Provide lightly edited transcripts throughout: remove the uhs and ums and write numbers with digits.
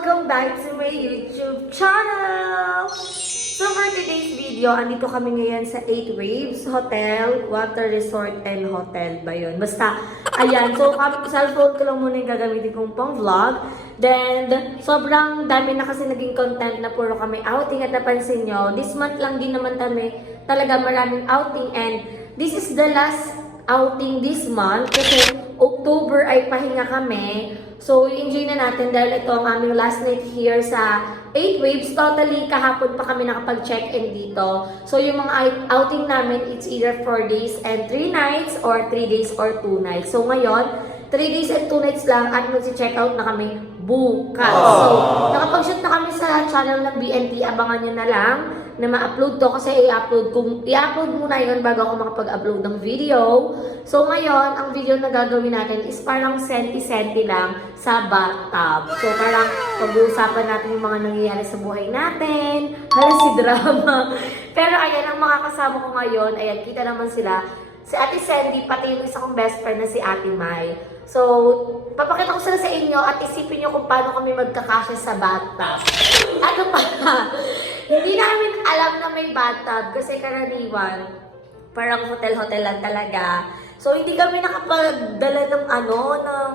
welcome back to my YouTube channel! So for today's video, andito kami ngayon sa 8 Waves Hotel, Water Resort and Hotel ba yun? Basta, ayan. So cellphone ko lang muna yung gagamitin kong pang vlog. Then, sobrang dami na kasi naging content na puro kami outing at napansin nyo. This month lang din naman kami talaga maraming outing and this is the last outing this month kasi October ay pahinga kami. So, enjoy na natin dahil ito ang aming last night here sa 8 Waves. Totally, kahapon pa kami nakapag-check-in dito. So, yung mga outing namin, it's either 4 days and 3 nights or 3 days or 2 nights. So, ngayon, 3 days and 2 nights lang at mag-check-out na kami bukas. So, nakapag-shoot na kami sa channel ng BNT. Abangan nyo na lang na ma-upload to kasi i-upload muna yun bago ako makapag-upload ng video. So ngayon, ang video na gagawin natin is parang senti-senti lang sa bathtub. So parang pag-uusapan natin yung mga nangyayari sa buhay natin. Hala si drama. Pero ayan, ang makakasama ko ngayon, ayan, kita naman sila. Si Ate Sandy, pati yung isa kong best friend na si Ate Mai. So, papakita ko sila sa inyo at isipin nyo kung paano kami magkakasya sa bathtub. Ano pa? Hindi namin alam na may bathtub kasi karaniwan, parang hotel-hotel lang talaga. So, hindi kami nakapagdala ng ng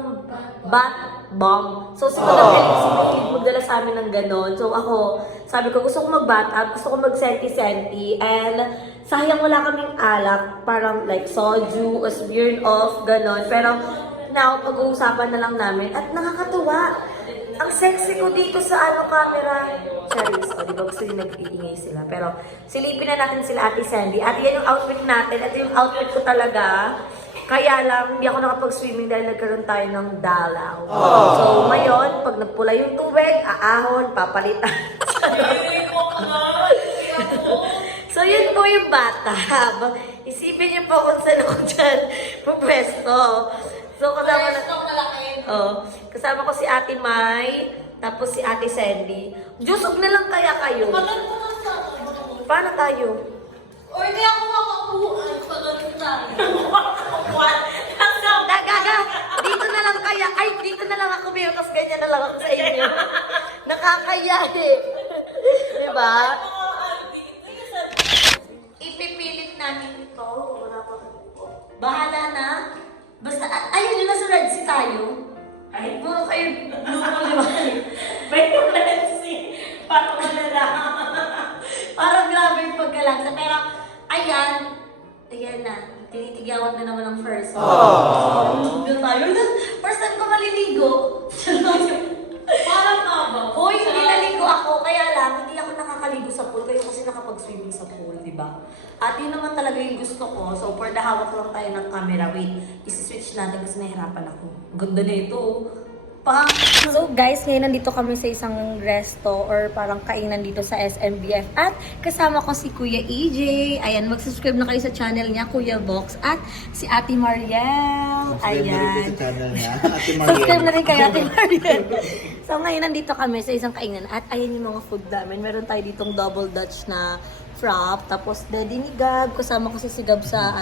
bath bomb. So, si Madam Ellie kasi mahilig magdala sa amin ng ganon. So, ako, sabi ko, gusto ko mag-bathtub, gusto ko mag-senti-senti, and sayang wala kaming alak, parang like soju, o Smirnoff, ganon. Pero, now, pag-uusapan na lang namin, at nakakatuwa. Ang sexy ko dito sa camera. Charis, o diba gusto yung nag-iingay sila. Pero silipin na natin sila Ate Sandy. At yan yung outfit natin. At yung outfit ko talaga. Kaya lang, hindi ako nakapag-swimming dahil nagkaroon tayo ng dalaw. So ngayon, pag nagpula yung tubig, aahon, papalitan. So yun po yung bathtub. Isipin niyo po kung saan ako dyan pupwesto. So kasama ko si Ate Mai, tapos si Ate Sandy. Jusog na lang kaya kayo. Paano tayo? O hindi ako makakuhaan. Pagano tayo. Nagaga, dito na lang kaya. Ay, dito na lang ako mayo, tapos ganyan na lang ako sa inyo. Nakakaya eh. Diba? Ipipilit natin ito. Wala pa ko. Bahala na. Basta, ayun yung nasa Red Sea tayo. Ay, puro kayo lumuluwal. May Red Parang malala. Parang grabe yung pagkalagsa. Pero, ayan. Ayan na. Tinitigyawan na naman ang first. So, tayo na. First time ko maliligo. Parang nga ba? Hoy, hindi naligo ako. Kaya lang, hindi ako nakakaligo sa pool. Kayo kasi nakapag-swimming sa pool, di ba? At yun naman talaga yung gusto ko. So, for the hawak lang tayo ng camera. Wait, isi-switch natin kasi nahihirapan ako. Ganda na ito. So guys, ngayon nandito kami sa isang resto or parang kainan dito sa SMBF at kasama ko si Kuya EJ. Ayan, mag-subscribe na kayo sa channel niya, Kuya Box, at si Ate Mariel. Ayan. Subscribe na rin kayo, Ate Mariel. So ngayon nandito kami sa isang kainan at ayan yung mga food namin. Meron tayo ditong double Dutch na frap, tapos daddy ni Gab, kasama ko si Gab sa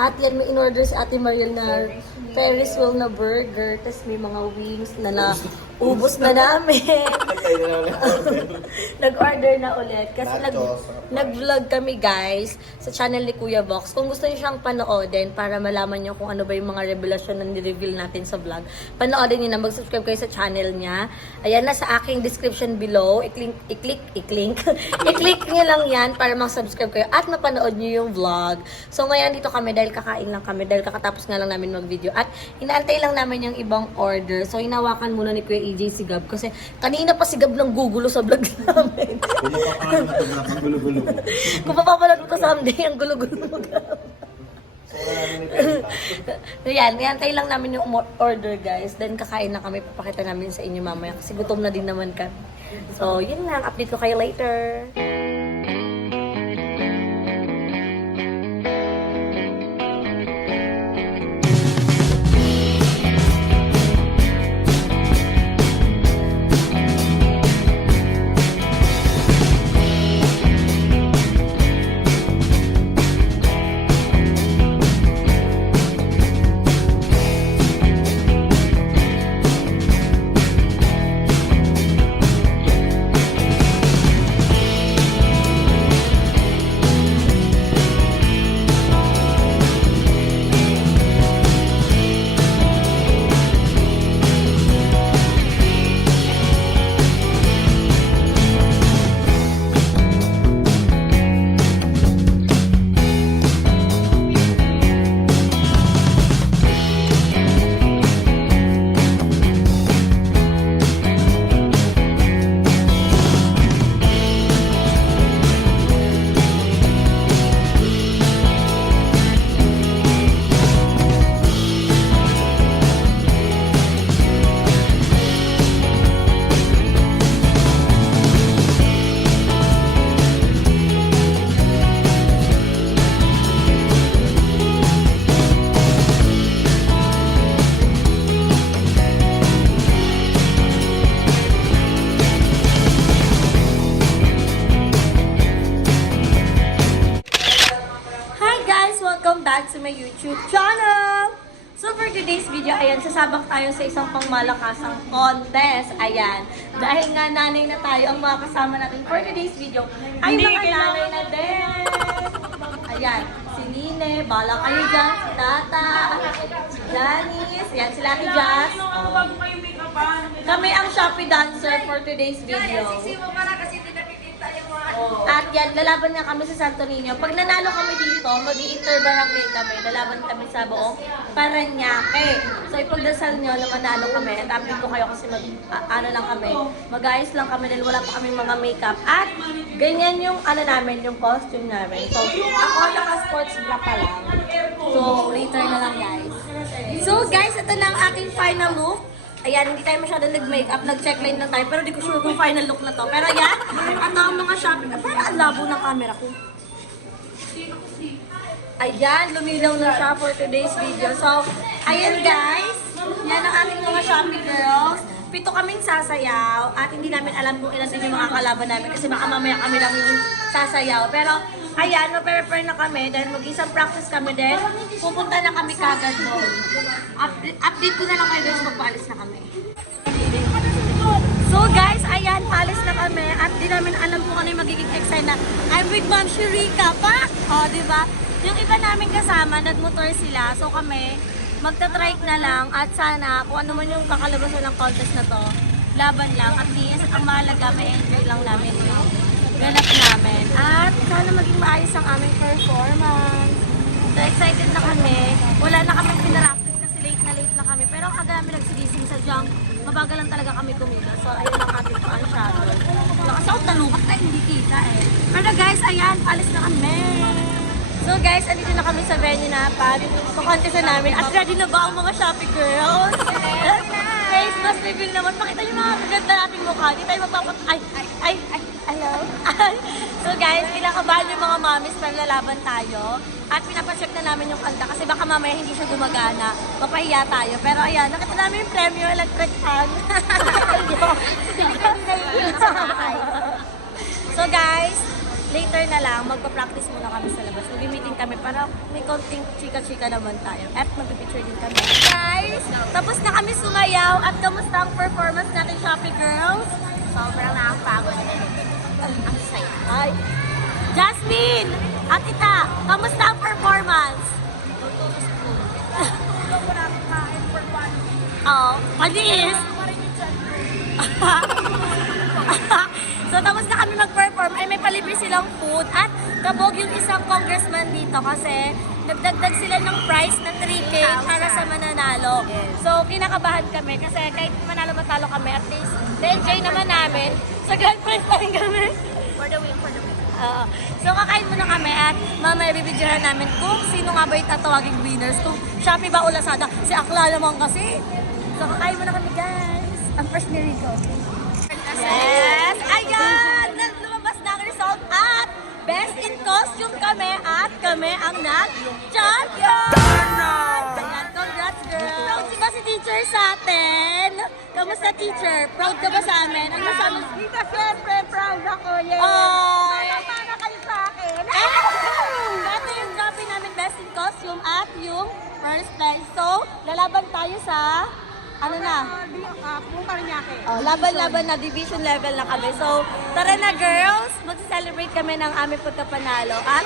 at yan, may in-order si Ate Mariel na Ferris wheel na burger, tapos may mga wings na naubos na namin. Nag-order na ulit. Kasi nag-vlog kami guys sa channel ni Kuya Box. Kung gusto niyo siyang panoodin para malaman niyo kung ano ba yung mga revelasyon na ni-reveal natin sa vlog, panoodin niyo na, mag-subscribe kayo sa channel niya. Ayan na sa aking description below. I-click niyo lang yan para mag-subscribe kayo at mapanood niyo yung vlog. So ngayon dito kami dahil kakain lang kami, dahil kakatapos nga lang namin mag-video at inaantay lang namin yung ibang order. So hinawakan muna ni Kuya EJ si Gab kasi kanina pa si Gab nang gugulo sa vlog namin. Kung mapapanood ko someday ang gulo-gulo mo, Gab. So yan, inaantay lang namin yung order guys, then kakain na kami, papakita namin sa inyo mamaya kasi gutom na din naman kami. So yun lang, update ko kayo later. my YouTube channel! So for today's video, ayan, sasabak tayo sa isang pangmalakasang contest. Ayan. Dahil nga nanay na tayo, ang mga kasama natin for today's video ay mga nanay na din. Ayan, si Nine, bala kayo dyan, si Tata, si Janice, ayan, sila ni Jazz. Oh. Kami ang Shopee dancer for today's video. At yan, lalaban nga kami sa Santo Niño. Pag nanalo kami dito, mag-i-interbarangay kami. Lalaban kami sa buong Paranaque. So ipagdasal nyo na manalo kami. At update ko kayo kasi lang kami. Mag-ayos lang kami dahil wala pa kaming mga makeup. At ganyan yung namin, yung costume namin. So ako naka-sports bra pa lang. So later na lang guys. So guys, ito na ang aking final look. Ayan, hindi tayo masyadong nag-makeup, nag-checkline lang tayo, pero di ko sure kung final look na to. Pero ayan, ito ang mga shopping. Pero ang labo ng camera ko. Ayan, lumilaw na siya for today's video. So, ayan guys, yan ang ating mga shopping girls. 7 kaming sasayaw at hindi namin alam kung ilan din yung mga kalaban namin kasi baka mamaya kami lang yung sasayaw. Pero ayan, ma-prepare na kami dahil mag-isang practice kami din. Pupunta na kami kagad doon. Update ko na lang kayo guys magpaalis na kami. So guys, ayan, paalis na kami at di namin alam kung ano yung magiging excited na I'm with Ma'am Shirika pa! O, diba? Yung iba namin kasama, nagmotor sila. So kami, magta-trike na lang at sana kung ano man yung kakalabasan ng contest na to, laban lang. At least, ang mahalaga, may enjoy lang namin yung ganap namin. At sana maging maayos ang aming performance. So excited na kami. Wala na kami pinaraptis kasi late na kami. Pero kaga namin nagsigising sa junk, mabagal lang talaga kami kumila. So ayun ang ating shadow. Kasi ako talukat na hindi kita eh. Pero guys, ayan, palis na kami. So guys, andito na kami sa venue na pa. Kukontest na namin. At ready na ba ang mga Shopee girls? Face mask reveal naman. Pakita niyo mga maganda nating mukha. Di tayo magpapat... Ay, hello? So guys, kinakabahan yung mga mommies para lalaban tayo. At pinapacheck na namin yung kanta kasi baka mamaya hindi siya gumagana. Mapahiya tayo. Pero ayan, nakita namin yung premyo electric fan. So guys, later na lang, magpa-practice muna kami sa labas. Mag-meeting kami para may konting chika-chika naman tayo. At mag-picture din kami. Guys, tapos na kami sumayaw. At kamusta ang performance natin, Shopee girls? Sobrang nakakapagod din. Ang saya. Ay. Jasmine! At Tita, kamusta ang performance? Oh, panis! So tapos na kami mag-perform, ay may palibre silang food at kabog yung isang congressman dito kasi nagdagdag sila ng prize na 3K para sa mananalo. So kinakabahan kami kasi kahit manalo-matalo kami, at least na-enjoy naman namin. So grand prize pa rin kami. For the win. So kakain muna kami at mamaya bibidyohan namin kung sino nga ba yung tatawaging winners. Kung Shopee ba o Lazada. Si Akla naman kasi. So kakain muna kami guys. Ang first ni Rico. Yes! Ayan! Lumabas na ang result at best in costume kami at kami ang nag-champion! Ayan, congrats girl! Proud si ba si teacher sa atin? Kamusta teacher? Proud ka ba sa amin? Ano masabi? Dito, syempre, proud ako. Yes. Mana kayo sa akin. Ito yung trophy namin best in costume at yung first place. So, lalaban tayo sa ano na? Buong Paranaque. Oh, laban-laban na, division level na kami. So, tara na girls, mag-celebrate kami ng aming pagkapanalo. At